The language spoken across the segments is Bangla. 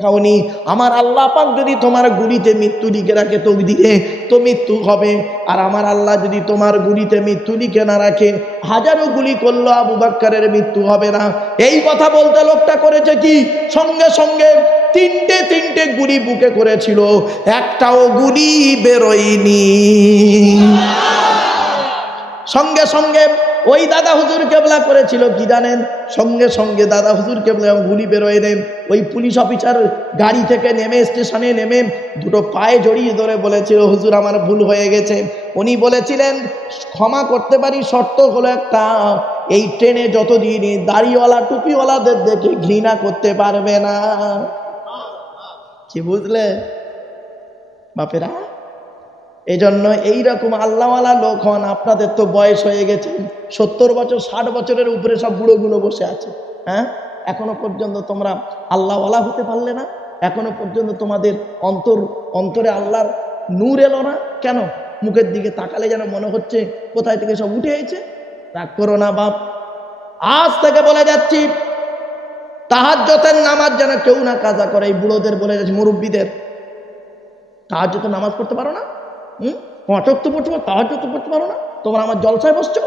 খাওনি। আমার আল্লাহ পাক যদি তোমার গুলিতে মৃত্যু লিখে রাখে তকদিরে তো মৃত্যু হবে, আর আমার আল্লাহ যদি তোমার গুলিতে মৃত্যু লিখে না রাখে হাজারো গুলি করলো আবু বকরের মৃত্যু হবে না। এই কথা বলতে লোকটা করেছে কি, সঙ্গে সঙ্গে তিনটে গুলি বুকে করেছিল, একটাও গুলি বেরোয়নি। সঙ্গে সঙ্গে ওই দাদা হুজুর কেবলা করেছিল কি জানেন, সঙ্গে সঙ্গে দাদা হুজুর কেবলা গুলি বেরোয় নেন। ওই পুলিশ অফিসার গাড়ি থেকে নেমে স্টেশনে নেমে দুটো পায়ে জড়িয়ে ধরে বলেছিল, হুজুর আমার ভুল হয়ে গেছে। উনি বলেছিলেন ক্ষমা করতে পারি, শর্ত হলো একটা, এই ট্রেনে যতদিন দাড়িওয়ালা টুপিওয়ালাদের দেখে ঘৃণা করতে পারবে না। কি বুঝলে বাপেরা? এই জন্য এইরকম আল্লাহওয়ালা লোক হন। আপনাদের তো বয়স হয়ে গেছে, 70 বছর 60 বছরের উপরে সব বুড়োগুলো বসে আছে। হ্যাঁ, এখনো পর্যন্ত তোমরা আল্লাহওয়ালা হতে পারলে না? এখনো পর্যন্ত তোমাদের অন্তরে আল্লাহর নূর এলো না কেন? মুখের দিকে তাকালে যেন মনে হচ্ছে কোথায় থেকে সব উঠে এসেছে। রাগ করো না বাপ, আজ থেকে বলে যাচ্ছি তাহাজ্জুদের নামাজ যেন কেউ না কাজা করে। এই বুড়োদের বলে যাচ্ছি, মুরব্বীদের, তাহাজ্জুদের নামাজ পড়তে পারো না? পাঁচক তো পড়তে পারো, তাহাজ্জুদ তো পড়তে পারো না? তোমরা আমার জলসায় বসছো?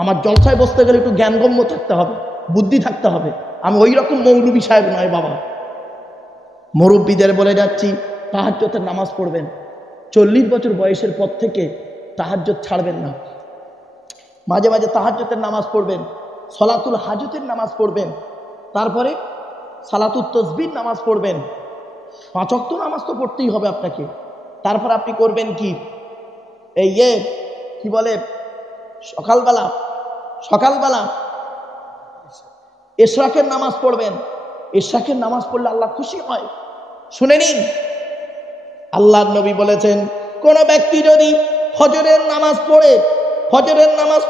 আমার জলসায় বসতে গেলে একটু জ্ঞানগম্য থাকতে হবে, বুদ্ধি থাকতে হবে। আমি ওই রকম মৌলবী সাহেব নয় বাবা। মুরব্বীদের বলে যাচ্ছি তাহাজ্জুদের নামাজ পড়বেন। 40 বছর বয়সের পর থেকে তাহাজ্জুদ ছাড়বেন না। মাঝে মাঝে তাহাজ্জুদের নামাজ পড়বেন, সলাতুল হাজতের নামাজ পড়বেন, তারপরে সালাতুত তাসবিহ নামাজ পড়বেন। 5 ওয়াক্ত নামাজ তো পড়তেই হবে আপনাকে। তারপর আপনি করবেন কি, এই কি বলে, সকালবেলা ইশরাকের নামাজ পড়বেন। ইশরাকের নামাজ পড়লে আল্লাহ খুশি হয়। শুনে নিন, আল্লাহর নবী বলেছেন কোন ব্যক্তি যদি ফজরের নামাজ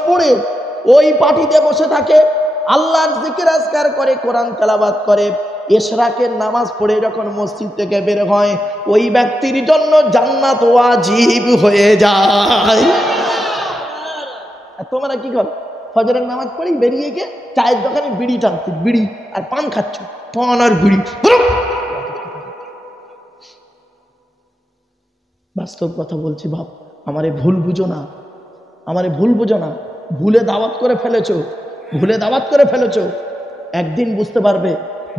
পড়ে ওই পাটিতে বসে থাকে, আল্লাহর জিকির আজকার করে, কোরআন তেলাওয়াত করে, ইশরাকের নামাজ পড়ে যখন মসজিদ থেকে বের হয়, ওই ব্যক্তির জন্য জান্নাত ওয়াজিব হয়ে যায়। আর তোমরা কি করো? ফজরের নামাজ পড়ি বেরিয়ে গিয়ে চায়ের দোকানে বিড়ি টানছো, বিড়ি আর পান খাচ্ছ, পান আর বিড়ি। বাস্তব কথা বলছি বাপ, আমারে ভুল বুঝো না, ভুলে দাওয়াত করে ফেলেছো। একদিন বুঝতে পারবে,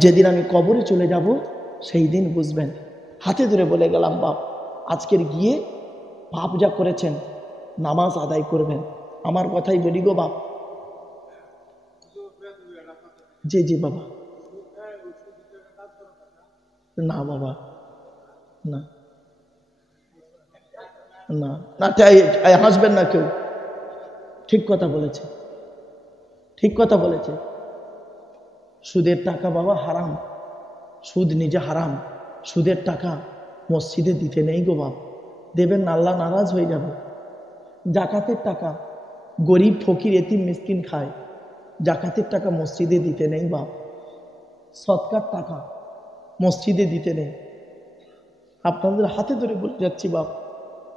যেদিন আমি কবরে চলে যাব সেই দিন বুঝবেন। হাতে ধরে বলে গেলাম বাপ, আজকের গিয়ে পাপ যা করেছেন নামাজ আদায় করবেন। আমার কথাই বলি গো বাপ। জি বাবা, না বাবা, না না না, হাসবেন না কেউ। ঠিক কথা বলেছে। সুদের টাকা বাবা হারাম, সুদ নিজে হারাম। সুদের টাকা মসজিদে দিতে নেই গো বাপ, দেবেন না, আল্লাহ নারাজ হয়ে যাবে। জাকাতের টাকা গরিব ফকির এতিম মিসকিন খায়, জাকাতের টাকা মসজিদে দিতে নেই বাপ। সদকার টাকা মসজিদে দিতে নেই। আপনাদের হাতে ধরে বলে যাচ্ছি বাপ,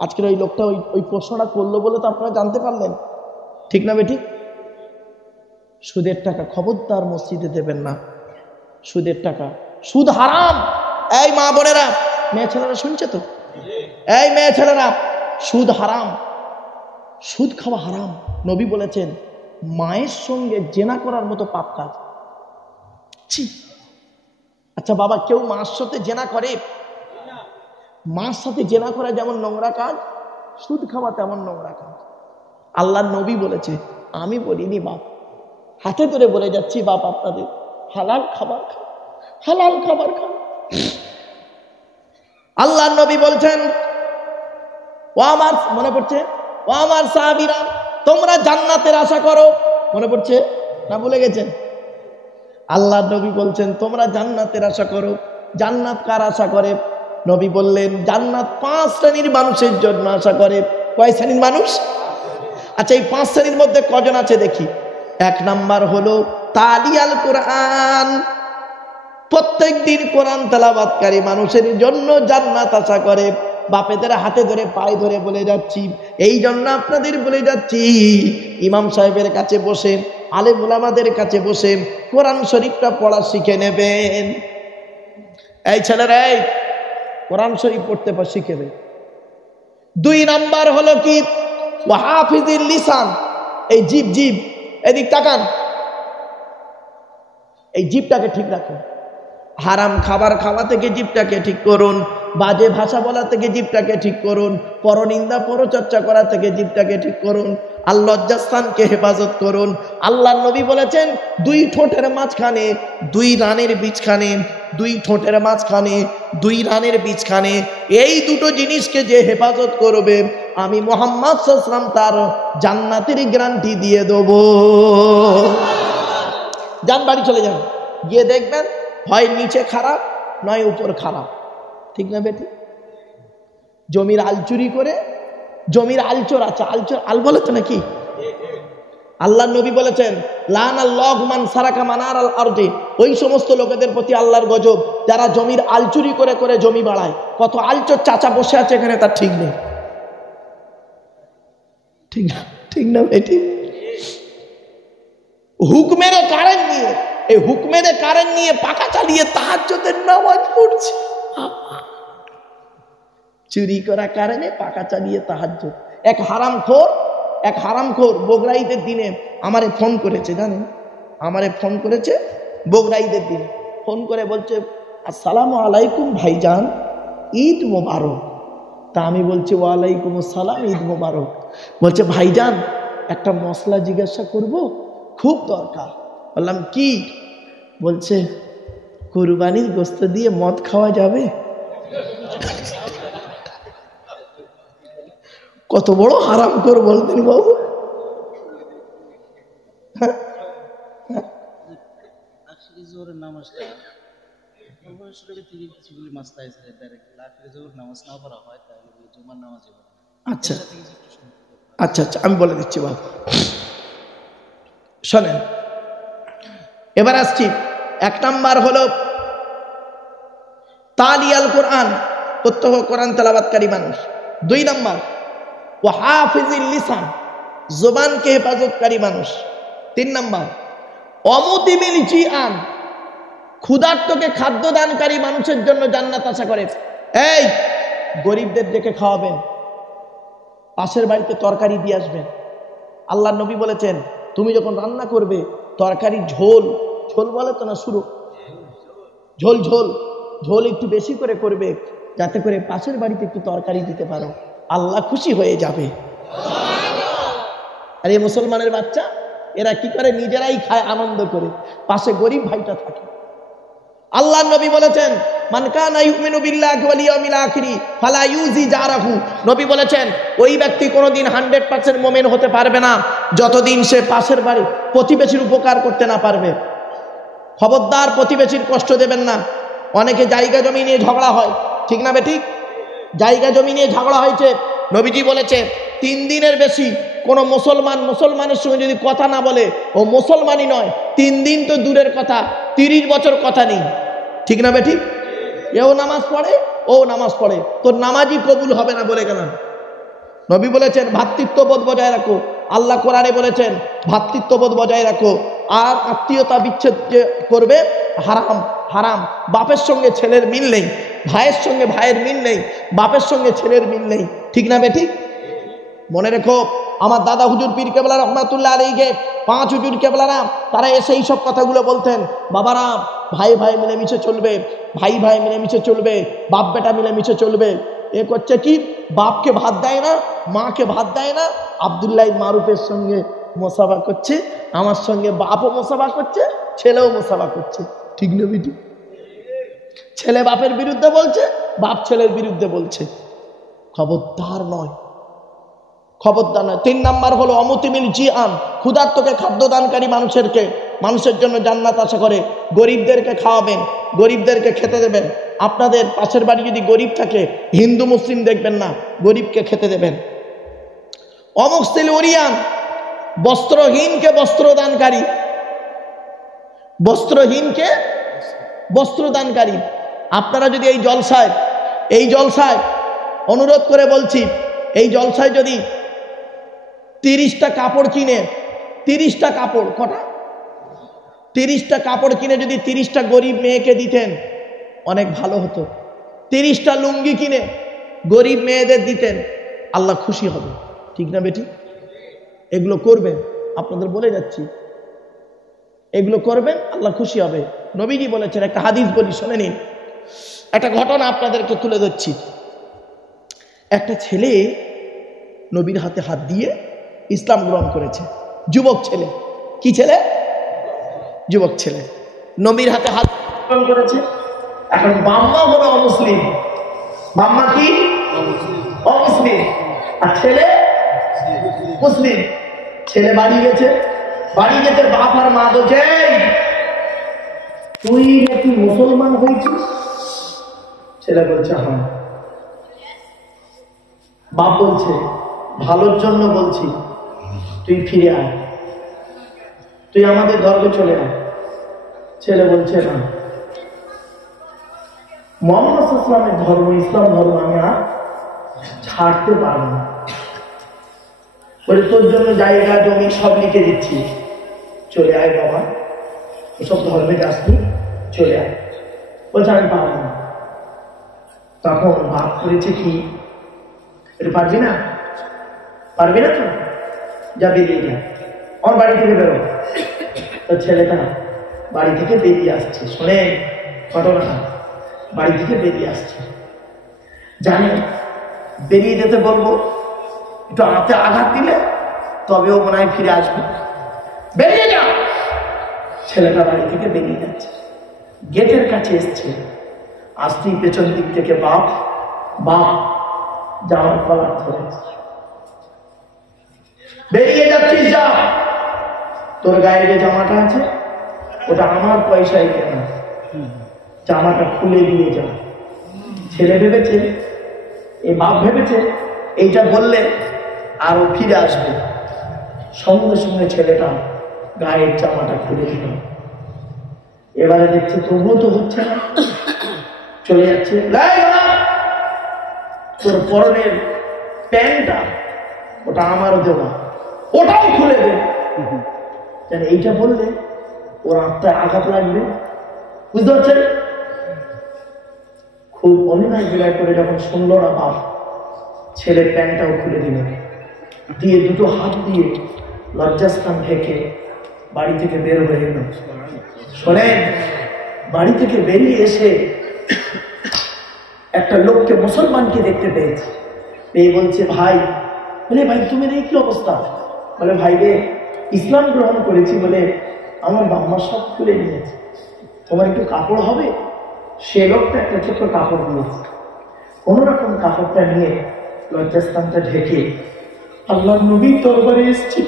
আজকের ওই লোকটা ওই প্রশ্নটা করলো বলে তো আপনারা জানতে পারলেন, ঠিক না বেঠিক? সুদের টাকা খবরদার মসজিদে দেবেন না। সুদের টাকা, সুদ হারাম। এই মা বোনেরা, মেয়ে ছেলেরা শুনছে তো? এই মেয়ে ছেলেরা, সুদ হারাম, সুদ খাওয়া হারাম। নবী বলেছেন মায়ের সঙ্গে জেনা করার মতো পাপ কাজ। আচ্ছা বাবা, কেউ মার সাথে জেনা করে? মার সাথে জেনা করা যেমন নোংরা কাজ, সুদ খাওয়া তেমন নোংরা কাজ। আল্লাহর নবী বলেছে, আমি বলিনি বাপ। হাতে ধরে বলে যাচ্ছি বাপ, আপনাদের হালাল খাবার খান। আল্লাহর নবী বলছেন, ও আমার, মনে পড়ছে, ও আমার সাহাবীরা, তোমরা জান্নাতের আশা করো। মনে পড়ছে না ভুলে গেছেন? আল্লাহর নবী বলছেন তোমরা জান্নাতের আশা করো। জান্নাত কার আশা করে? নবী বললেন জান্নাত 5 শ্রেণীর মানুষের জন্য আশা করে। কয় শ্রেণীর মানুষ? আচ্ছা, এই 5 শ্রেণীর মধ্যে কজন আছে দেখি। 1 নাম্বার হলো তালিয়াল কোরআন, প্রত্যেক দিন কোরআন তেলাওয়াতকারী মানুষের জন্য জান্নাত আশা করে। বাপেদের হাতে ধরে পায়ে ধরে বলে যাচ্ছি, এই জন্য আপনাদের বলে যাচ্ছি, ইমাম সাহেবের কাছে বসে, আলেম উলামাদের কাছে বসে কোরআন শরীফটা পড়া শিখে নেবেন। এই ছেলেরা, এই কোরআন শরীফ পড়তে শিখে নে। 2 নাম্বার হলো কি, ওয়াহাফিজিল লিসান, এই জিভ এদিক তাকান, এই জিভটাকে ঠিক রাখুন। হারাম খাবার খাওয়া থেকে জিভটাকে ঠিক করুন, বাজে ভাষা বলা থেকে জিভটাকে ঠিক করুন, পরনিন্দা পরচর্চা করা থেকে জিভটাকে ঠিক করুন, আর লজ্জাস্থানকে হেফাজত করুন। আল্লাহর নবী বলেছেন 2 ঠোঁটের মাঝখানে 2 রানের বীজখানে, 2 ঠোঁটের মাঝখানে 2 রানের বীজখানে, এই দুটো জিনিসকে যে হেফাজত করবে আমি মুহাম্মদ সাল্লাল্লাহু আলাইহি ওয়াসাল্লাম তার জান্নাতের গ্যারান্টি দিয়ে দেব। যান বাড়ি চলে যান, গিয়ে দেখবেন হয় নিচে খারাপ নয় উপর খারাপ, ঠিক না বেটি? জমির আল চুরি করে, জমির আলচোর আছে, আলচোর আল বলে তো নাকি? আল্লাহর নবী বলেছেন লানাল্লাহু মান সারাকা মানার আল আরদি, ওই সমস্ত লোকেদের প্রতি আল্লাহর গজব যারা জমির আল চুরি করে করে জমি বাড়ায়। কত আলচোর চাচা বসে আছে এখানে, তার ঠিক নেই, ঠিক না বেটি? হুকমের কারেন্ট নিয়ে, এই হুকমের কারেন্ট নিয়ে পাকা চালিয়ে তাহাজ্জুদের নামাজ পড়ছে, চুরি করা কারণে পাকা চালিয়ে তাহাজ্জুদ। এক হারামখোর বকরা ঈদের দিনে আমারে ফোন করেছে, জানেন? আমারে ফোন করেছে বকরা ঈদের দিনে, ফোন করে বলছে আসসালামু আলাইকুম ভাইজান, ঈদ মোবারক। তা আমি বলছি ওয়ালাইকুম আসসালাম, ঈদ মোবারক। বলছে ভাইজান একটা মশলা জিজ্ঞাসা করব, খুব দরকার। বললাম কি? বলছে কুরবানির গোশত দিয়ে মদ খাওয়া যাবে? কত বড় হারামখোর বলতেন বাবু। আচ্ছা আচ্ছা আচ্ছা, আমি বলে দিচ্ছি বাবু, শোনেন। এবার আসছি, 1 নাম্বার হলো তালিয়াল কোরআন, প্রত্যহ কোরআন তেলাওয়াতকারী মানুষ। 2 নাম্বার ওয়াহাফিজিল লিসান, জবানকে হেফাজতকারী মানুষ। 3 নাম্বার অমুতিমিল জিআন, ক্ষুধার্তকে খাদ্য দানকারী মানুষের জন্য জান্নাত আশা করে। এই গরিবদের দেখে খাওয়াবেন, পাশের বাড়িতে তরকারি দিয়ে আসবেন। আল্লাহর নবী বলেছেন তুমি যখন রান্না করবে তরকারি ঝোল বলে তো না, শুরু ঝোল একটু বেশি করে করবে, যাতে করে পাশের বাড়িতে একটু তরকারি দিতে পারো, আল্লাহ খুশি হয়ে যাবে। আর এই মুসলমানের বাচ্চা এরা কি করে, নিজেরাই খায় আনন্দ করে, পাশে গরিব ভাইটা থাকে। আল্লাহর নবী বলেছেন মান কানা ইউমিনু বিল্লাহি ওয়াল ইয়াউমিল আখির ফালা ইউজি জারাহু, নবী বলেছেন ওই ব্যক্তি কোনোদিন 100% মুমিন হতে পারবে না যতদিন সে পাশের বাড়ি প্রতিবেশীর উপকার করতে না পারবে। খবরদার প্রতিবেশীর কষ্ট দেবেন না। অনেকে জায়গা জমি নিয়ে ঝগড়া হয়, ঠিক না বেঠিক? জায়গা জমি নিয়ে ঝগড়া হয়েছে, নবীজি বলেছে 3 দিনের বেশি কোনো মুসলমানের সঙ্গে যদি কথা না বলে ও মুসলমানই নয়। 3 দিন তো দূরের কথা, 30 বছর কথা নেই, ঠিক না বেঠিক? এও নামাজ পড়ে ও নামাজ পড়ে, তোর নামাজই কবুল হবে না বলে গেলাম। নবী বলেছেন ভ্রাতৃত্ববোধ বজায় রাখো। আল্লাহ কোরআনে বলেছেন ভ্রাতৃত্ববোধ বজায় রাখো। আর আত্মীয়তা বিচ্ছেদ যে করবে হারাম। বাপের সঙ্গে ছেলের মিল নেই, ভাইয়ের সঙ্গে ভাইয়ের মিল নেই, বাপের সঙ্গে ছেলের মিল নেই, ঠিক না বেঠিক? মনে রেখো, আমার দাদা হুজুর পীর কেবলা রহমাতুল্লাহ আলাইহি 5 হুজুর কেবলারা তারা এসে এই সব কথাগুলো বলতেন। বাবারা ভাই মিলেমিশে চলবে, ভাই মিলেমিশে চলবে, বাপ বেটা মিলেমিশে চলবে। এ করছে কি, বাপকে ভাত দেয় না, মাকে ভাত দেয় না, আব্দুল্লাহ মারুফের সঙ্গে মোসাফা করছে, আমার সঙ্গে বাপও মোসাফা করছে, ছেলেও মোসাফা করছে, ঠিক না বিটি? ছেলে বাপের বিরুদ্ধে বলছে, বাপ ছেলের বিরুদ্ধে বলছে। খবরদার নয়। 3 নাম্বার হলো অমুতিমিল জিআন, ক্ষুধার্তকে খাদ্য দানকারী মানুষের জন্য জান্নাত আশা করে। গরিবদেরকে খাওয়াবেন, গরিবদেরকে খেতে দেবেন। আপনাদের পাশের বাড়ি যদি গরিব থাকে, হিন্দু মুসলিম দেখবেন না, গরিবকে খেতে দেবেন। অমুকসিল উরিয়ান, বস্ত্রহীনকে বস্ত্রদানকারী। আপনারা যদি এই জলসায় অনুরোধ করে বলছি, এই জলসায় যদি 30টা কাপড় কিনে, 30টা কাপড়, কটা? 30টা কাপড় কিনে যদি 30টা গরিব মেয়েকে দিতেন, অনেক ভালো হতো। 30টা লুঙ্গি কিনে গরিব মেয়েদের দিতেন, আল্লাহ খুশি হবে। ঠিক না বেটি? এগুলো করবেন, আপনাদের বলে যাচ্ছি, এগুলো করবেন, আল্লাহ খুশি হবে। নবীজি বলেছেন, একটা হাদিস বলি শুনে নিন, একটা ঘটনা আপনাদেরকে তুলে ধরছি। একটা ছেলে নবীর হাতে হাত দিয়ে ইসলাম গ্রহণ করেছে, যুবক ছেলে। কি ছেলে? যুবক ছেলে নবীর হাতে হাত গ্রহণ করেছে। এখন বাম্মা হলো অমুসলিম। বাম্মা কি? অমুসলিম। আর ছেলে মুসলিম। ছেলে বাড়ি গেছে, বাড়ি যেতে বাপ আর মা বলছে, তুই নাকি মুসলমান হয়েছিস? ছেলে বলছে হ্যাঁ। বাপ বলছে, ভালোর জন্য বলছি, তুই ফিরে আয়, তুই আমাদের ধর্মে চলে আয়। ছেলে বলছে না, মুহাম্মদ সাল্লাল্লাহু আলাইহি ওয়াসাল্লামের ধর্ম, ইসলাম ধর্ম আমি আর ছাড়তে পারবো না। বলে, তোর জন্য জায়গা জমি সব লিখে দিচ্ছি, চলে আয় বাবা, ওসব ধর্মে যাসনি, চলে আয়। বলছে আমি পারবো না। তখন বাপ করেছে কি, এটা পারবি না? পারবি না তো, যা বেরিয়ে যা, আমার বাড়ি থেকে বেরো। তো ছেলেটা বাড়ি থেকে বেরিয়ে আসছে। শোনে ঘটনা, বাড়ি থেকে বেরিয়ে আসছে, জানে বেরিয়ে যেতে বলবো, একটু হাতে আঘাত দিলে তবেও মনে হয় ফিরে আসবে, বেরিয়ে যা। ছেলেটা বাড়ি থেকে বেরিয়ে যাচ্ছে, গেটের কাছে এসছে, আসতেই পেছন দিক থেকে বাপ জামার কলার ধরেছে, বেরিয়ে যাচ্ছিস যা, তোর গায়ে যে জামাটা আছে ওটা আমার পয়সায় কেনা, জামাটা খুলে দিয়ে যা। ছেলে ভেবেছে, এই বাপ ভেবেছে এইটা বললে আরো ফিরে আসবে। সঙ্গে সঙ্গে ছেলেটা গায়ের জামাটা খুলে দিল। এবারে দেখছে তবুও তো হচ্ছে না, চলে যাচ্ছে, তোর পরনের প্যান্টটা ওটা আমারও দেওয়া, ওটাও খুলে দে। এইটা বললে ওর আত্মায় আঘাত লাগবে, বুঝতে পারছেন? খুব অন্যায় বিরায় করে যখন শুনল না বাপ, ছেলের প্যান্টটাও খুলে দিল, দিয়ে দুটো হাত দিয়ে লজ্জাস্থান ঢেকে বাড়ি থেকে বের হয়ে গেল। শোনেন, বাড়ি থেকে বেরিয়ে এসে একটা লোককে, মুসলমানকে দেখতে পেয়েছে, এই বলছে ভাই, বলে ভাই তুমি এই কি অবস্থা? বলে ভাই রে, ইসলাম গ্রহণ করেছি বলে আমার বাবা সব খুলে নিয়েছে, তোমার একটু কাপড় হবে? সে লোকটা একটা ছোট্ট কাপড় দিয়েছে, কোন রকম কাপড়টা নিয়ে লজ্জাস্থানটা ঢেকে আল্লাহ নবীর দরবারে এসেছে।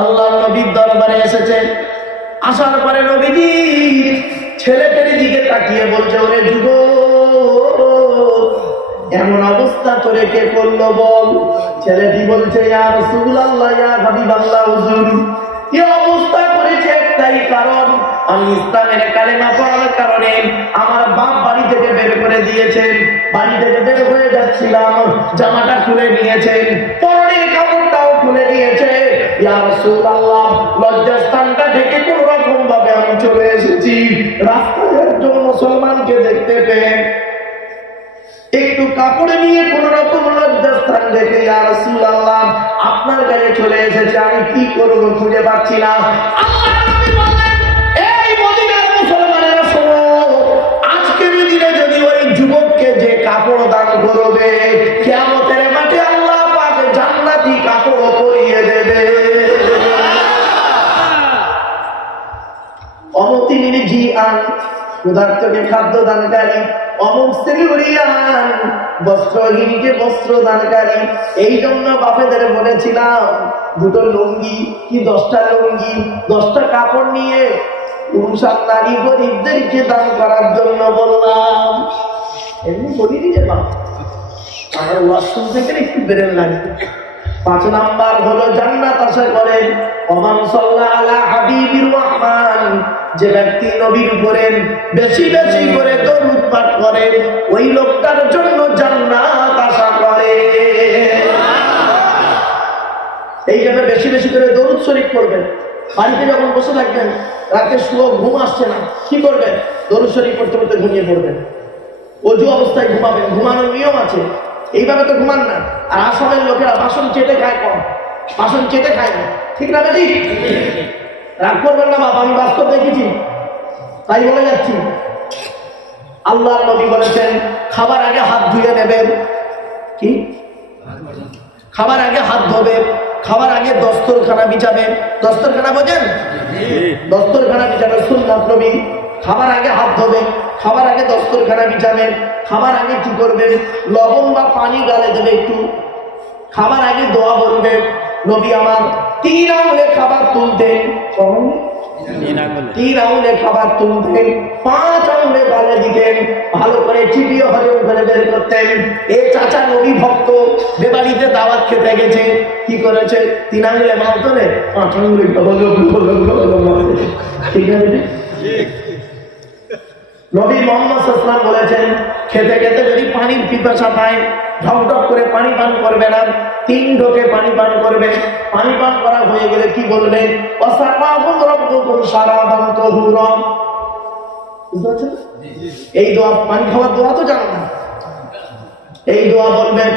আল্লাহ নবীর দরবারে এসেছে। আসার পরে নবীজি ছেলেটার দিকে তাকিয়ে বলছে, ওরে যুবক, এমন অবস্থা তোরে কে করলো বল? ছেলেটি বলছে, ইয়া রাসূলুল্লাহ, ইয়া হাবিবাল্লাহ, হুজুর, এই অবস্থা করেছে একটাই কারণ, আমি ইসলামের কালেমা পড়ার কারণে আমার বাপ বাড়ি থেকে বের করে দিয়েছেন, বাড়ি থেকে বের হয়ে যাচ্ছিলাম, জামাটা খুলে নিয়েছেন, পরনের কাপড়টাও খুলে নিয়েছে। ইয়া রাসূলুল্লাহ, লজ্জাস্থানটা ঢেকে কোন রকম ভাবে আমি চলে এসেছি, রাস্তায় একজন মুসলমানকে দেখতে পেয়ে একটু কাপড়ে নিয়ে কোন রকম লজ্জাস্থান ঢেকে, ইয়া রাসূলুল্লাহ, আপনার কাছে চলে এসেছে, আমি কি করব খুঁজে পাচ্ছি না। আল্লাহ নবী বলেন, এই মদিনার মুসলমানেরা শোনো, আজকের দিনে যদি ওই যুবককে যে কাপড় দান করবে, কিয়ামতের মাঠে আল্লাহ পাক জান্নাতি কাপড় পরিয়ে দেবে। অমতির জিআন, ক্ষুধার্তকে খাদ্য দানকারী, অমুক শ্রীরিয়ান, বস্ত্রহীনকে বস্ত্র দানকারী। এই জন্য বাপেদের বলেছিলাম, দুটো লুঙ্গি কি 10টা লুঙ্গি, 10টা কাপড় নিয়ে পুরুষ আর নারী গরিবদেরকে দান করার জন্য বললাম। এমনি বলিনি যে বাপ, আমার ওয়াশরুম থেকে একটু বেরেন লাগবে। 5 নাম্বার হলো জান্নাত আশা করেন ওমান সাল্লাল্লাহু আলা হাবিবির রহমান, যে ব্যক্তি নবীর উপরে বেশি বেশি করে দরুদ পাঠ করে, ওই লোকটার জন্য জান্নাত আশা করে। এই জন্য বেশি বেশি করে দরুদ শরীফ পড়বেন, বাড়িতে যখন বসে থাকবেন রাতে শুয়ে ঘুম আসছে না, কি করবেন? দরুদ শরীফ পড়তে পড়তে ঘুমিয়ে পড়বেন। অজু অবস্থায় ঘুমাবেন, ঘুমানোর নিয়ম আছে, এইভাবে তো ঘুমান না। আর আসামের লোকেরা বাসন চেটে খায় কম, বাসন চেটে খায় না, ঠিক না বেটি? রাগ করবেন না বাবা, আমি বাস্তব দেখেছি, তাই বলে যাচ্ছি। আল্লাহর নবী বলেছেন খাবার আগে হাত ধুয়ে নেবেন। কি? খাবার আগে হাত ধোবেন, খাবার আগে দস্তরখানা বিছাবেন। দস্তরখানা বোঝেন? দস্তরখানা বিছাবেন সুন্নাত নবী। খাবার আগে হাত ধোবেন, খাবার আগে দস্তরখানা বিছাবেন। খাবার আগে কি করবেন? লবণ বা পানি গালে দেবে একটু। খাবার আগে দোয়া বলবেন। নবী আমার 3 আঙুলে খাবার তুলতেন, 3 আঙুলে খাবার তুলতেন, 5 আঙুলে গালে দিতেন, ভালো করে চিবিয়ে হজম করে বের করতেন। এই চাচা নবী ভক্ত, বেবাড়িতে দাওয়াত খেতে গেছে, কি করেছে? 3 আঙুলে মাল তোলে, 5 আঙুলে ঠিক আছে। নবী মুহাম্মদ সাল্লাল্লাহু আলাইহি ওয়াসাল্লাম বলেছেন খেতে খেতে যদি পানির পিপাসা পায় ঢকঢক করে পানি পান করবে না, 3 ঢোকে পানি পান করবে। পানি পান করা হয়ে গেলে কি বলবে? ওয়াসাকাহুম রাব্বুকুম শারাবান তাহুরা। বুঝতে পারছেন? এই দোয়া, পানি খাওয়ার দোয়া তো জানেন না, এই দোয়া বলবেন।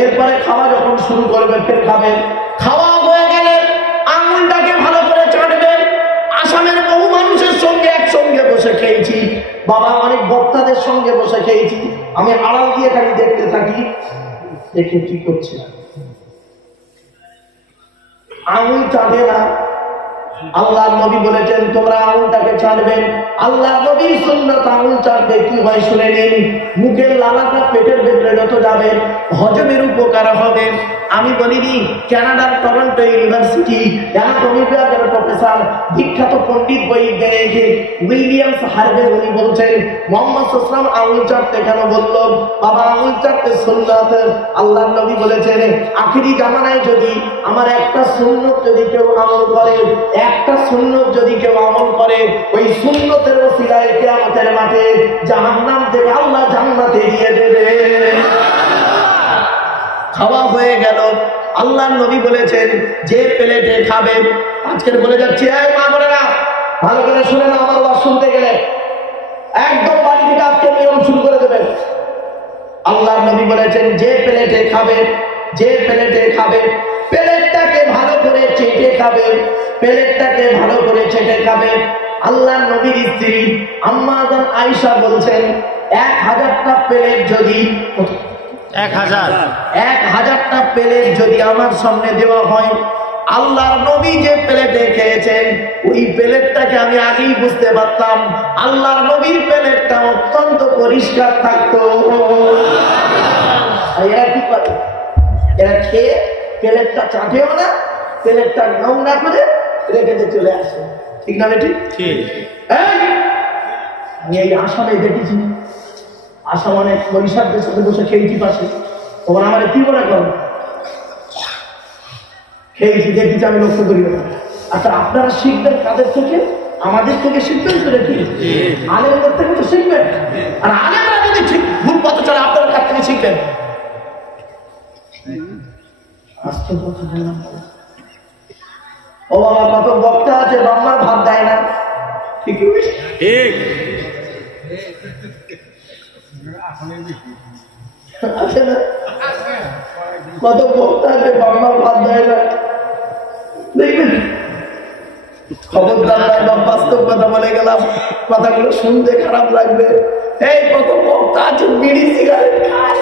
এরপরে খাওয়া যখন শুরু করবেন ফের খাবেন। খাওয়া হয়ে গেলে আঙুলটাকে ভালো করে চাটবেন। আসামের বহু মানুষের সঙ্গে একসঙ্গে বসে খেয়েছি বাবা, অনেক বক্তাদের সঙ্গে বসে খেয়েছি, আমি আড়াল দিয়ে খালি দেখতে থাকি, দেখে কি করছে। আঙুল চাটে না। আল্লাহর নবী বলেছেন তোমরা আঙুলটাকে চাটবেন। আল্লাহর নবীর সুন্নাত আঙুল চাটবে কি হয় শুনে নিন। মুখের লালাটা পেটের ভেতরে যত যাবে হজমের উপকার হবে। আমি বলিনি কানাডার টরন্টো ইউনিভার্সিটি অ্যানাটমি বিভাগের প্রফেসর বিখ্যাত পণ্ডিত বৈজ্ঞানিক উইলিয়ামস হার্ভে উনি বলছেন মুহাম্মদ সাল্লাল্লাহু আলাইহি ওয়াসাল্লাম আঙুল চাটতে কেন বলল? বাবা আঙুল চাটতে সুন্নাত। আল্লাহর নবী বলেছেন আখিরি জামানায় যদি আমার একটা সুন্নত যদি কেউ আমল করে, একটা সুন্নত যদি কেউ আমল করে, ওই সুন্নতের ওসিলায় কিয়ামতের মাঠে জাহান্নাম থেকে আল্লাহ জান্নাতে দিয়ে দেবে। খাওয়া হয়ে গেল। আল্লাহর নবী বলেছেন যে প্লেটে খাবেন, আজকের বলে যাচ্ছি এই মা বোনেরা ভালো করে শুনে না, আমার ওয়াজ শুনতে গেলে একদম বাড়ি থেকে আজকে নিয়ম শুরু করে দেবেন। আল্লাহর নবী বলেছেন যে প্লেটে খাবেন, যে প্লেটে খাবেন প্লেটটাকে ভালো করে চেটে খাবেন, প্লেটটাকে ভালো করে চেটে খাবেন। আল্লাহর নবীর স্ত্রী আম্মা জান আয়েশা বলছেন 1000টা প্লেট যদি 1000টা প্লেট যদি আমার সামনে দেওয়া হয়, আল্লাহর নবী যে প্লেটে খেয়েছেন ওই প্লেটটাকে আমি আগেই বুঝতে পারতাম আল্লাহর নবীর প্লেটটা অত্যন্ত পরিষ্কার থাকতো। এরা কি করে? এরা খেয়ে প্লেটটা চাটেও না, প্লেটটা নোংরা করে রেখে চলে আসে, ঠিক না বেটি? আমি এই আসামে দেখেছি, আসাম অনেক বরিশালদের সাথে বসে খেয়েছি পাশে, তোমরা আমার কি মনে করো? খেয়েছি দেখেছি, আমি লক্ষ্য করি না। আচ্ছা আপনারা শিখবেন কাদের থেকে? আমাদের থেকে শিখবেন তো নাকি? আলেমদের থেকে তো শিখবেন। আর আলেমরা যদি ঠিক ভুল পথে চলে আপনাদের কাছ থেকে শিখবেন। ও বাবা কত বক্তা আছে বাম্মার ভাত দেয় না, ঠিক আছে না? কত বক্তা আছে বাম্মার ভাত দেয় না, দেখবেন। খবরদার বাস্তব কথা বলে গেলাম, কথাগুলো শুনতে খারাপ লাগবে। এই কত বক্তা আছে বিড়ি সিগারেট খায়,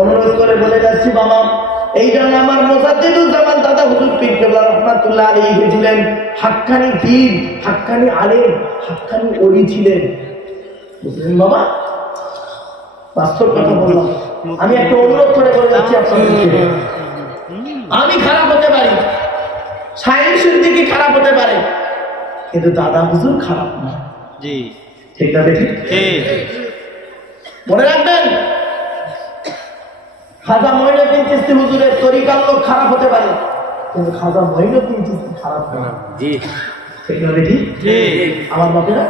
অনুরোধ করে বলে যাচ্ছি বাবা, এই জন্য আমার মোসাদ্দেদুজ্জামান দাদা হুজুর পীর কেবলা রাহমাতুল্লাহ আলাইহি হয়েছিলেন হাক্কানি পীর, হাক্কানি আলেম, হাক্কানি ওলি ছিলেন, বুঝলেন বাবা? বাস্তব কথা বললাম। আমি একটা অনুরোধ করে বলে যাচ্ছি আপনাদেরকে, আমি খারাপ হতে পারি, সায়েন্সের দিকে খারাপ হতে পারে, কিন্তু দাদা হুজুর খারাপ না, জি ঠিক না বেটি? মনে রাখবেন খাজা মঈনুদ্দিন চিশতি হুজুরের তরিকার লোক খারাপ হতে পারে, কিন্তু খাজা মঈনুদ্দিন চিশতি খারাপ না, জি ঠিক না বেটি? আমার বাপেরা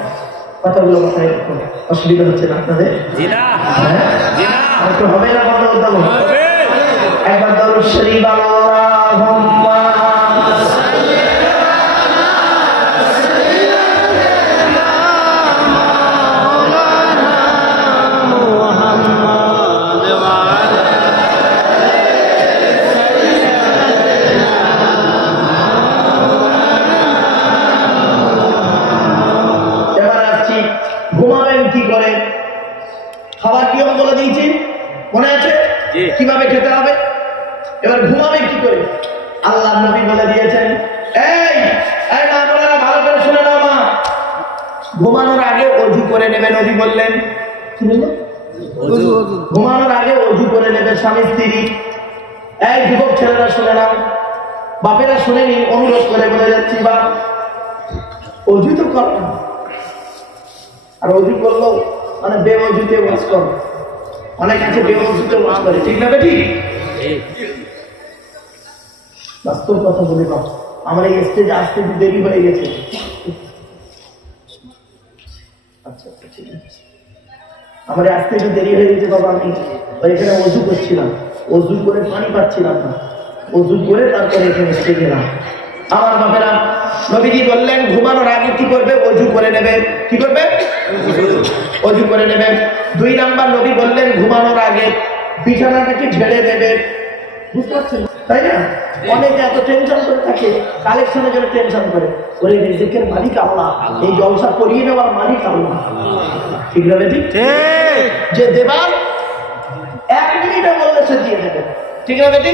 কথাগুলো মাথায় রাখুন, অসুবিধা হচ্ছে না আপনাদের? জি না, জি না, আর তো হবে না কথা বলতে হবে একবার। দরুদ শরীফ আল্লাহুম্মা ঘুমাবেন কি করে? খাবার নিয়ম বলে দিয়েছি, মনে আছে কিভাবে খেতে হবে? এবার ঘুমাবে কি করে আল্লাহ নবী বলে দিয়েছেন। এই না বলে ভালো করে শুনে নাও মা, ঘুমানোর আগে ওযু করে নেবে। নবী বললেন কি বললেন? ঘুমানোর আগে ওযু করে নেবে স্বামী স্ত্রী। এই যুবক ছেলেরা শুনে নাও, বাপেরা শুনে নিন, অনুরোধ করে বলে যাচ্ছি, বা ওযু তো কর না, আর ওযু করলো মানে বেওযুতে ওয়াজ করো। অনেক আছে বেওযুতে ওয়াজ করে, ঠিক না বেটি? বাস্তব কথা বলে নাও, আমার এই স্টেজে আসতে দেরি হয়ে গেছে। আচ্ছা ঠিক আছে, আমার আসতে একটু দেরি হয়ে গেছে বাবা। আমি এখানে ওযু করছিলাম, ওযু করে পানি পাচ্ছিলাম না, ওযু করে তারপরে এখানে এসে গেলাম। আমার বাপেরা, নবীজি বললেন ঘুমানোর আগে কি করবে? ওযু করে নেবে। কি করবে? ওযু করে নেবে। 2 নাম্বার নবী বললেন ঘুমানোর আগে বিছানাটাকে ঝেড়ে নেবে। বুঝতে পারছেন তাই না? অনেকে এত টেনশন করে থাকে, কালেকশনের জন্য টেনশন করে। ওরে রিজিকের মালিক আল্লাহ, এই জলসা করিয়ে নেওয়ার মালিক আল্লাহ। ঠিক না বেটি? যে দেবার 1 মিনিটে বললে সে দিয়ে দেবে, ঠিক না বেটি?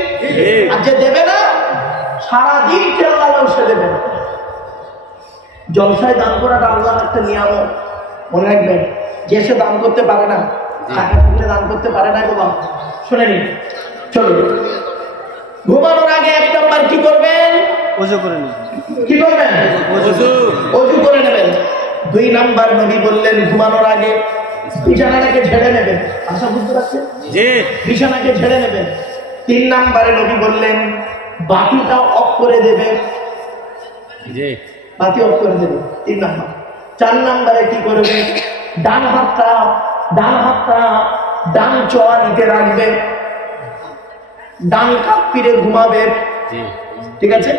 আর যে দেবে না, সারাদিন চেল্লালেও সে দেবে না। জলসায় দান করাটা আল্লাহর একটা নিয়ামত, মনে রাখবেন। যে সে দান করতে পারে না, টাকা তুলে দান করতে পারে না গো বাবা। শুনে নিন, চলো ঘুমানোর আগে 1 নাম্বার কি করবেন? ওযু করে নেবেন। কি করবেন? ওযু করে নেবেন। 2 নাম্বার নবী বললেন ঘুমানোর আগে বিছানাটাকে ঝেড়ে নেবেন। আশা বুঝতে পারছেন? জি, বিছানাকে ঝেড়ে নেবেন। 3 নাম্বারে নবী বললেন বাতিটা অফ করে দেবে। জি, বাতি অফ করে দেবে 3 নাম্বার। 4 নাম্বারে কি করবে? ডান হাতটা ডান চোয়ানিতে রাখবে, ডান কাপ পিড়ে ঘুমাবে। ঠিক আছে?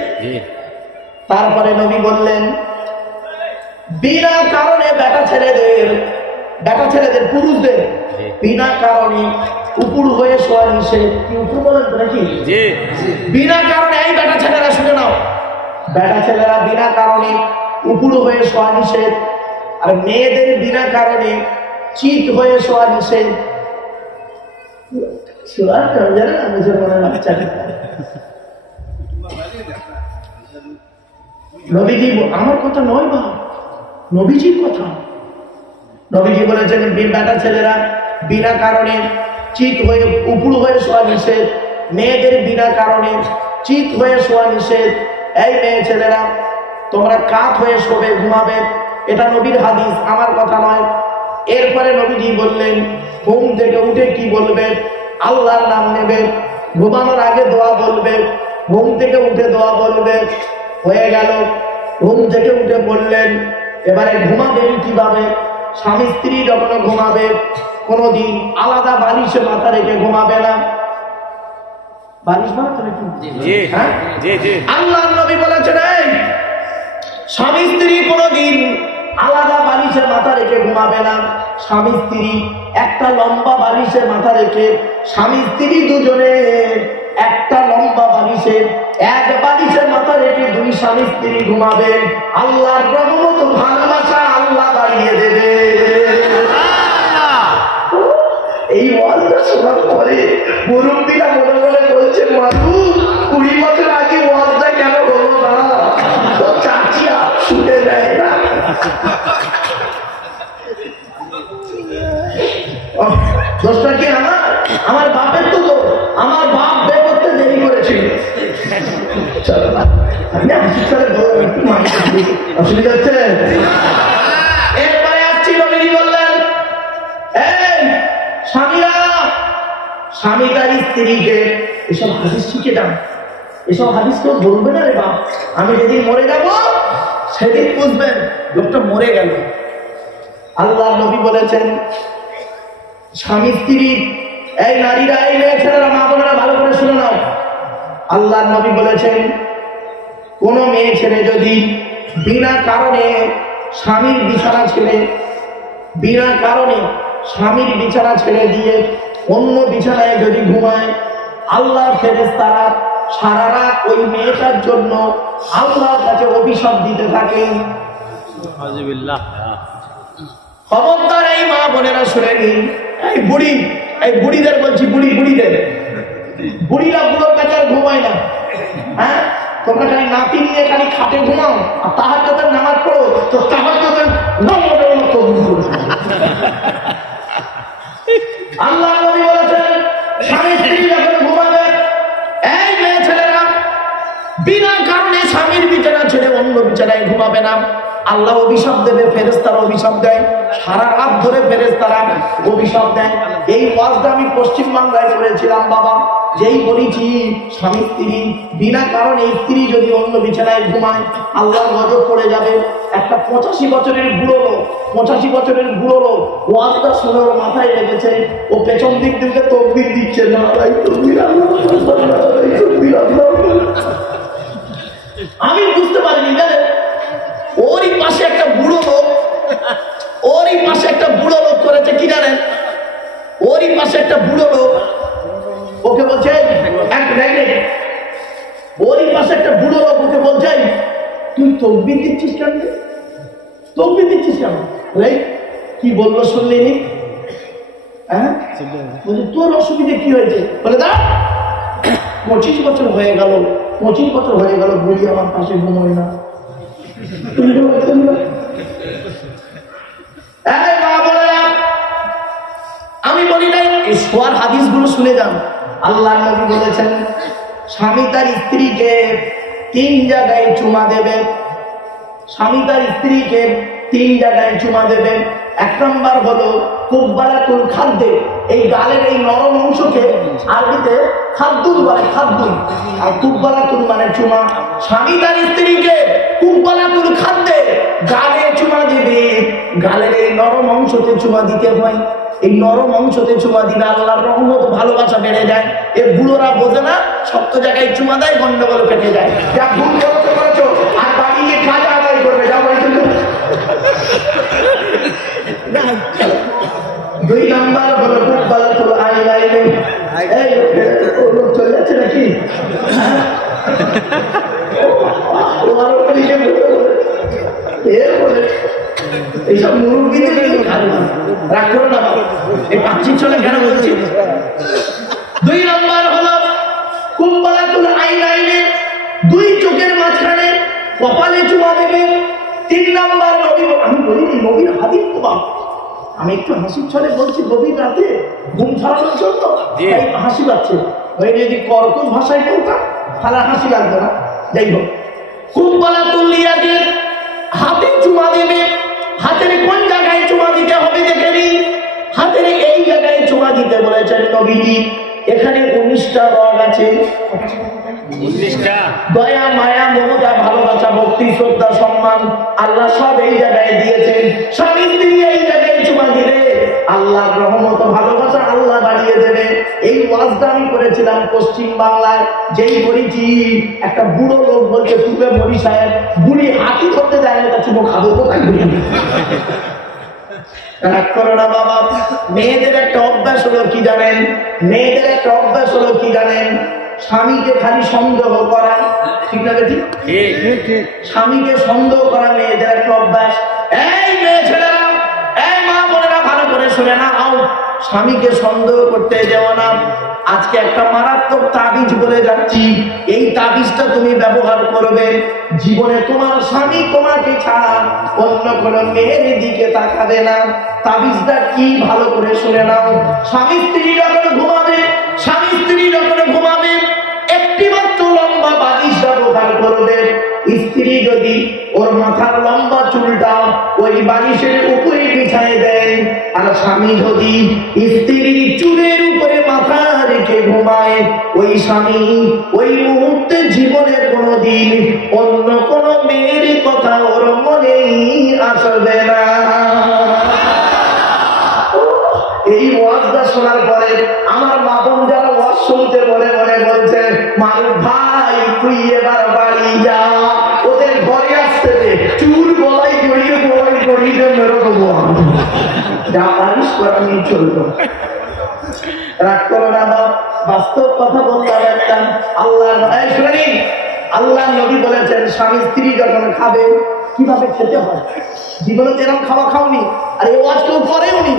তারপরে নবী বললেন বিনা কারণে বেটা ছেলেদের পুরুষদের বিনা কারণে উপর হয়ে শোয়া নিষেধ। কি উপর বলেন তো নাকি? বিনা কারণে, এই বেটা ছেলেরা শুনে নাও, বেটা ছেলেরা বিনা কারণে উপর হয়ে শোয়া নিষেধ। আর মেয়েদের বিনা কারণে চিত হয়ে শোয়া নিষেধ। শোয়ার কারণ জানেন না, মুসলমানের বাচ্চা। নবীজি, আমার কথা নয় বা, নবীজির কথা। নবীজি বলেছেন বেটা ছেলেরা বিনা কারণে চিত হয়ে উপর হয়ে শোয়া নিষেধ, মেয়েদের বিনা কারণে চিত হয়ে শোয়া নিষেধ। এই মেয়ে ছেলেরা তোমরা কাত হয়ে শোবে, ঘুমাবে। এটা নবীর হাদিস, আমার কথা নয়। এরপরে নবীজি বললেন ঘুম থেকে উঠে কি বলবে? আল্লাহর নাম নেবে। ঘুমানোর আগে দোয়া বলবে, ঘুম থেকে উঠে দোয়া বলবে। হয়ে গেল। ঘুম থেকে উঠে বললেন এবারে ঘুমাবেন কিভাবে? স্বামী স্ত্রী যখন ঘুমাবে কোনদিন আলাদা বালিশে মাথা রেখে ঘুমাবে না। বালিশ মাথা রেখে? হ্যাঁ, আল্লাহর নবী বলেছেন এই স্বামী স্ত্রী কোনদিন আলাদা বালিশে মাথা রেখে ঘুমাবে না। স্বামী স্ত্রী একটা লম্বা বালিশে মাথা রেখে, স্বামী স্ত্রী দুজনে একটা লম্বা বালিশে, এক বালিশে মাথা রেখে 2 স্বামী স্ত্রী ঘুমাবে। আল্লাহর রহমত, ভালোবাসা আল্লাহ বাড়িয়ে দেবে। এই ওয়াজটা শোনার পরে মুরব্বীরা মনে মনে বলছেন মাধু 20 বছর আগে ওয়াজটা কেন হলো না? তো চাচি আর শুনে দেয় না। দোষটা কি আমার বাপের? তো আমার বাপ বে করতে দেরি করেছিল। অসুবিধা হচ্ছে? এরপরে আসছি, নবীজি বললেন এই স্বামীরা, স্বামী তার স্ত্রীকে এসব হাদিস শিখে যান। এসব হাদিস কেউ বলবে না রে বাপ। আমি যেদিন মরে যাব সেদিন বুঝবেন লোকটা মরে গেল। আল্লাহ নবী বলেছেন স্বামী স্ত্রী, এই নারীরা, এই মেয়ে ছেলেরা, মা বোনেরা ভালো করে শুনে নাও, আল্লাহ নবী বলেছেন, কোন মেয়ে ছেলে যদি বিনা কারণে স্বামীর বিছানা ছেড়ে দিয়ে অন্য বিছানায় যদি ঘুমায়, আল্লাহর ফেরেশতারা সারা রাত ওই মেয়েটার জন্য আল্লাহর কাছে অভিশাপ দিতে থাকে। খবরদার এই মা বোনেরা শুনে নিন, এই বুড়িদের বলছি, বুড়িদের, বুড়িরা বুড়োর কাছে আর ঘুমায় না। হ্যাঁ, তোমরা খালি নাতি নিয়ে খালি খাটে ঘুমাও, আর তাহাজ্জুদের নামাজ পড়ো, তো তাহাজ্জুদের আল্লাহ নবী বলেছেন, স্বামী স্ত্রী যখন ঘুমাবে, এই মেয়ে ছেলেরা বিনা কারণে স্বামীর বিছানা ছেড়ে অন্য বিছানায় ঘুমাবে না। আল্লাহ অভিশাপ দেবে, ফেরেশতারা অভিশাপ দেয়, সারা রাত ধরে ফেরেশতারা অভিশাপ দেয়। এই ওয়াজটা আমি পশ্চিমবাংলায় করেছিলাম বাবা, যেই বলেছি স্বামী স্ত্রী বিনা কারণে স্ত্রী যদি অন্য বিছানায় ঘুমায় আল্লাহর গজব পড়ে যাবে। একটা 85 বছরের বুড়ো লোক ওয়াজটা শুনে ওর মাথায় লেগেছে, ও পেছন দিক থেকে তকবীর দিচ্ছে, না আমি বুঝতে পারিনি জানেন, ওরই পাশে একটা বুড়ো লোক করেছে কি জানেন, ওরই পাশে একটা বুড়ো লোক ওকে বলছে, ওরই পাশে একটা বুড়ো লোক ওকে বলছে, তুই তকবীর দিচ্ছিস কেন? কি বললো শুনলিনি? হ্যাঁ, তোর অসুবিধা কি হয়েছে? বলে দা 25 বছর হয়ে গেল বুড়ি আমার পাশে ঘুমোয় না। আমি বলি নাই, এই শোয়ার হাদিস গুলো শুনে যান। আল্লাহ নবী বলেছেন, স্বামী তার স্ত্রীকে 3 জায়গায় চুমা দেবে। এক নম্বর হলো কুব্বালাতুল খাদ্দে, এই গালের এই নরম অংশকে আরবিতে খাদ্দুল বলে, আর কুব্বালাতুল মানে চুমা। স্বামী তার স্ত্রীকে কুব্বালাতুল খাদ্দে গালে চুমা দিবে, গালের এই নরম অংশতে চুমা দিতে হয়। এই নরম অংশতে চুমা দিলে আল্লাহর রহমত ভালোবাসা বেড়ে যায়। এ বুড়োরা বোঝে না, শক্ত জায়গায় চুমা দেয়, গন্ডগোল কেটে যায়। যা ভুল করেছো আর বাড়িয়ে কাজ আদায় করবে, যাও। 2 নাম্বার হলো কুব্বালাতুল আইনাইনি। এই লোক চলে যাচ্ছে নাকি? এইসব মুরব্বীদের রাগ করো না, এই পাচ্ছির চলে কেন বলছি। 2 নম্বর হলো কুব্বালাতুল আইনাইনি, 2 চোখের মাঝখানে কপালে চুমা দেবে। 3 নম্বর আমি বলিনি নবীর হাদিস তো বাবা, আমি একটু হাসির ছলে বলছি, গভীর রাতে ঘুম ছাড়ানোর জন্য হাসি পাচ্ছে। ওই যদি কর্কশ ভাষায় বলতাম তাহলে হাসি লাগবে না। যাই হোক, কুব্বালাতুল ইয়াদি, হাতে চুমা দেবে। হাতের কোন জায়গায় চুমা দিতে হবে দেখে নিন। হাতের এই জায়গায় চুমা দিতে বলেছেন নবীজি। এখানে 19টা রগ আছে, 19টা। দয়া, মায়া, মমতা, ভালোবাসা, ভক্তি, শ্রদ্ধা, সম্মান আল্লাহ সব এই জায়গায় দিয়েছেন। স্বামী স্ত্রী এই জায়গায় চুমা দিলে আল্লাহর রহমত ভালোবাসা আল্লাহ বাড়িয়ে দেবে। এই ওয়াজটা আমি করেছিলাম পশ্চিম বাংলায়, যেই বলেছি একটা বুড়ো লোক বলছে, তুমি বলি সাহেব বুড়ি হাতি ধরতে যায় না, চুমো খাবো কোথায়? রাগ করো না বাবা। মেয়েদের একটা অভ্যাস হলো কি জানেন? স্বামীকে খালি সন্দেহ করা। ঠিক না বেটি? স্বামীকে সন্দেহ করা মেয়েদের একটা অভ্যাস। এই মেয়ে ছেলেরা, এই মা বোনেরা ভালো করে শুনে না, স্বামীকে সন্দেহ করতে যেও না। আজকে একটা মারাত্মক তাবিজ বলে যাচ্ছি, এই তাবিজটা তুমি ব্যবহার করবে, জীবনে তোমার স্বামী তোমাকে ছাড়া অন্য কোনো মেয়ের দিকে তাকাবে না। তাবিজটা কি ভালো করে শুনে নাও। স্বামী স্ত্রী যখন ঘুমাবে একটি মাত্র লম্বা বালিশ ব্যবহার করবে। স্ত্রী যদি ওর মাথার লম্বা চুলটা ওই বালিশের উপরে বিছায় দেয়, আর স্বামী যদি স্ত্রীর চুলের উপরে মাথা রেখে ঘুমায়, ওই স্বামী ওই মুহূর্তে জীবনে কোনোদিন অন্য কোনো মেয়ের কথা ওর মনেই আসবে না। এই ওয়াজটা শোনার পরে আমার মা বোন যারা ওয়াজ শুনতে বলে বলছে, মারুফ ভাই যা পারিস করা নিয়ে চলবো। রাগ করো না বাপ, বাস্তব কথা বললাম একটা। আল্লাহ নবী বলেছেন স্বামী স্ত্রী যখন খাবে কিভাবে খেতে হয়, জীবনে এরকম খাওয়া খাওনি আর এই ওয়াজ কেউ করেও নি।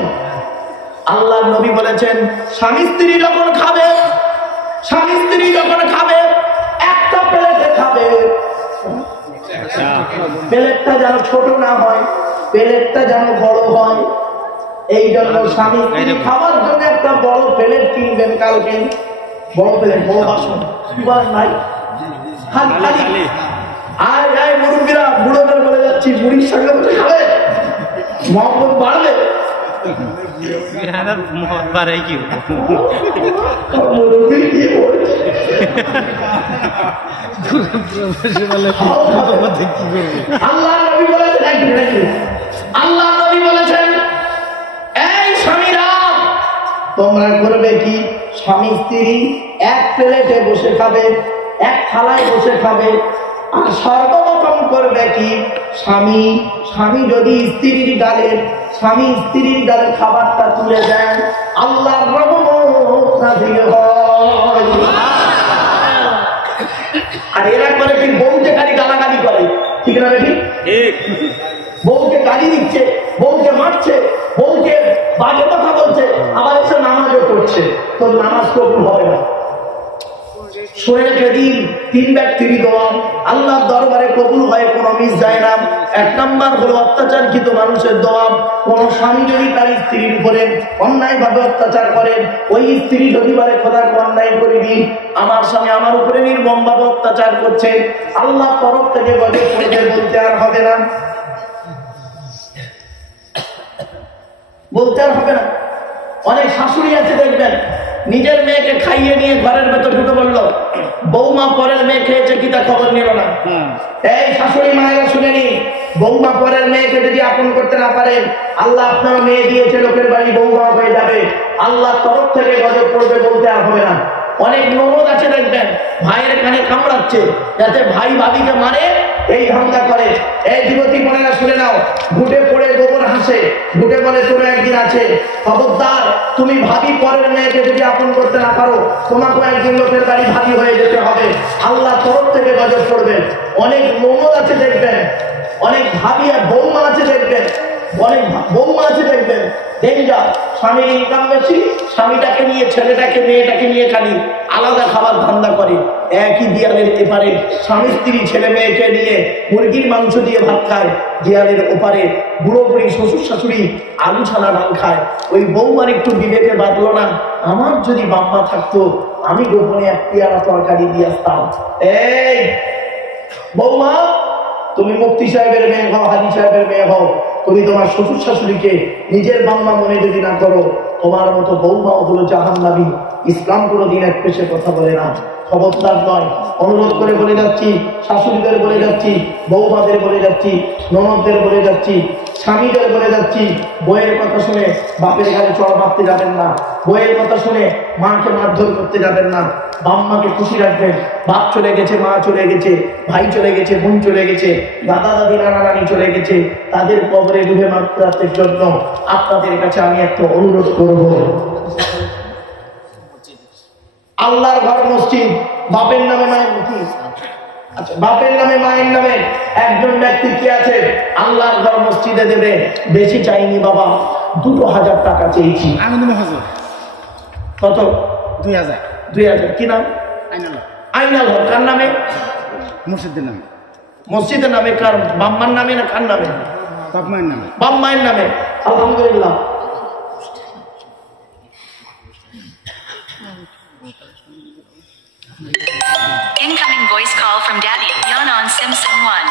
আল্লাহ নবী বলেছেন স্বামী স্ত্রী যখন খাবে, স্বামী স্ত্রী যখন খাবে একটা প্লেটে খাবে, প্লেটটা যেন ছোট না হয়, প্লেটটা যেন বড় হয়। এই জন্য স্বামী স্ত্রী খাবার জন্য একটা বড় প্লেট কিনবেন কালকে, বড় প্লেট, বড় বাসন, কি বলেন ভাই? খালি আর মুরব্বীরা বুড়োদের বলে যাচ্ছি, মুড়ির সঙ্গে বসে খাবে, মহব্বত বাড়বে। আল্লাহ নবী বলেছেন এই স্বামীরা তোমরা করবে কি, স্বামী স্ত্রী এক প্লেটে বসে খাবে, এক থালায় বসে খাবে। আর সর্বপ্রথম করবে কি, স্বামী যদি স্ত্রীর গালে খাবারটা তুলে দেন আল্লাহর রহমত নাযিল হয়। আর এরা করে কি, বউকে খালি গালাগালি করে, ঠিক না বেটি? বউকে গালি দিচ্ছে, বউকে মারছে, বউকে বাজে কথা বলছে, আবার এসে নামাজও করছে, তো নামাজ কবুল হবে না। শুনে রেখে দিন, 3 ব্যক্তির দোয়া আল্লাহর দরবারে কবুল হয়, কোনো মিস যায় না। 1 নাম্বার হলো অত্যাচারকৃত মানুষের দোয়া। কোন স্বামী যদি তার স্ত্রীর উপরে অন্যায় ভাবে অত্যাচার করেন, ওই স্ত্রী যদি বলে খোদা অন্যায় করিনি, আমার স্বামী আমার উপরে নির্মম ভাবে অত্যাচার করছে, আল্লাহ তরফ থেকে গজব পড়বে, বলতে আর হবে না, বলতে আর হবে না। অনেক শাশুড়ি আছে দেখবেন, নিজের মেয়েকে খাইয়ে নিয়ে ঘরের ভেতর ঢুকে বললো, বৌমা পরের মেয়ে খেয়েছে কি তা খবর নিল না। এই শাশুড়ি মায়েরা শুনে নি, বৌমা পরের মেয়েকে যদি আপন করতে না পারেন, আল্লাহ আপনার মেয়ে দিয়েছে লোকের বাড়ি, বৌমা হয়ে যাবে, আল্লাহ তরফ থেকে গজব পড়বে, বলতে আর হবে না। অনেক ননদ আছে দেখবেন, ভাইয়ের কানে কামড়াচ্ছে যাতে ভাই ভাবিকে মারে, এই ধান্দা করে। এই যুবতী মনেরা শুনে নাও, ঘুটে পড়ে গোবর হাসে, ঘুটে বলে তোর একদিন আছে, খবরদার তুমি ভাবি পরের মেয়েকে যদি আপন করতে না পারো, তোমাকে একদিন লোকের বাড়ি ভাবি হয়ে যেতে হবে, আল্লাহ তরফ থেকে গজব পড়বে। অনেক ননদ আছে দেখবেন, অনেক ভাবি আর বৌমা আছে দেখবেন, অনেক বৌমা আছে দেখবেন, ডেঞ্জার, স্বামীর ইনকাম বেশি, স্বামীটাকে নিয়ে, ছেলেটাকে মেয়েটাকে নিয়ে খালি আলাদা খাবার ধান্দা করে। একই দেয়ালের এপারে স্বামী স্ত্রী ছেলে মেয়েকে নিয়ে মুরগির মাংস দিয়ে ভাত খায়, দেয়ালের ওপারে বুড়ো বুড়ি শ্বশুর শাশুড়ি আলু ছানা ডাল খায়। ওই বৌমার একটু বিবেকে বাঁধলো না, আমার যদি বাম্মা থাকতো আমি গোপনে 1 পেয়ালা তরকারি দিয়ে আসতাম। এই বৌমা, তুমি মুফতি সাহেবের মেয়ে হও, হাজি সাহেবের মেয়ে হও, তুমি তোমার শ্বশুর শাশুড়িকে নিজের বাম্মা মনে যদি না করো, তোমার মতো বৌমাও হলো জাহান্নামী। ইসলাম কোনোদিন এক পেশে কথা বলে না, খবরদার নয়। অনুরোধ করে বলে যাচ্ছি, শাশুড়িদের বলে যাচ্ছি, বৌমাদের বলে যাচ্ছি, ননদদের বলে যাচ্ছি, স্বামীদের বলে যাচ্ছি, বইয়ের কথা শুনে বাপের গালে চড় মারতে যাবেন না, বইয়ের কথা শুনে মাকে মারধর করতে যাবেন না। বাম্মাকে খুশি রাখবেন, বাপ চলে গেছে, মা চলে গেছে, ভাই চলে গেছে, বোন চলে গেছে, দাদা দাদি নানা নানি চলে গেছে, তাদের কবরে ডুবে মাত্রাতের জন্য আপনাদের কাছে আমি একটা অনুরোধ করব। আল্লাহর ঘর মসজিদ, বাপের নামে মায়ের কি, আচ্ছা বাপের নামে মায়ের নামে একজন ব্যক্তি কি আছে, আল্লাহর ঘর মসজিদে দেবে, বেশি চাইনি বাবা, 2000 টাকা চেয়েছি। কত? 2000। 2000। কি নাম? আইনাল হক। কার নামে? মসজিদের নামে। মসজিদের নামে কার? বাম্মার নামে না কার নামে? বাপমায়ের নামে। বাম্মায়ের নামে। আলহামদুলিল্লাহ। Incoming voice call from Daddy Yan on Sim Sim 1.